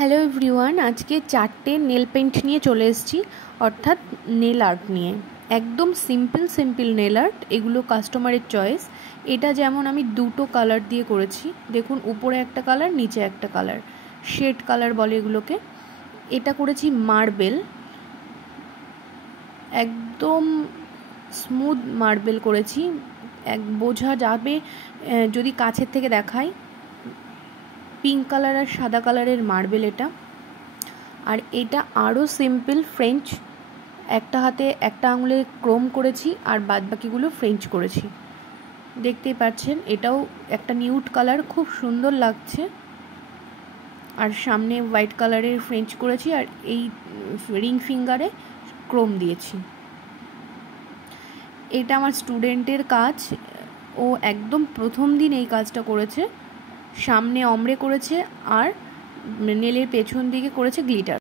Hello everyone, আজকে 4টে nail paint নিয়ে চলে এসেছি, অর্থাৎ নেল আর্ট নিয়ে। একদম সিম্পল নেল আর্ট। এগুলো কাস্টমারের চয়েস। এটা যেমন আমি দুটো কালার দিয়ে করেছি, দেখুন উপরে একটা কালার, নিচে একটা কালার, শেড কালার বলে এগুলোকে। এটা করেছি মার্বেল, একদম স্মুথ মার্বেল করেছি, বোঝা যাবে যদি কাছের থেকে দেখাই। পিঙ্ক কালার আর সাদা কালারের মার্বেল এটা। আর এটা আরও সিম্পল ফ্রেঞ্চ, একটা হাতে একটা আঙুলে ক্রোম করেছি আর বাদবাকিগুলো ফ্রেঞ্চ করেছি, দেখতেই পাচ্ছেন। এটাও একটা নিউড কালার, খুব সুন্দর লাগছে। আর সামনে হোয়াইট কালারের ফ্রেঞ্চ করেছি আর এই রিং ফিঙ্গারে ক্রোম দিয়েছি। এটা আমার স্টুডেন্টের কাজ, ও একদম প্রথম দিন এই কাজটা করেছে। সামনে অমরে করেছে আর নেলের পেছন দিকে করেছে গ্লিটার।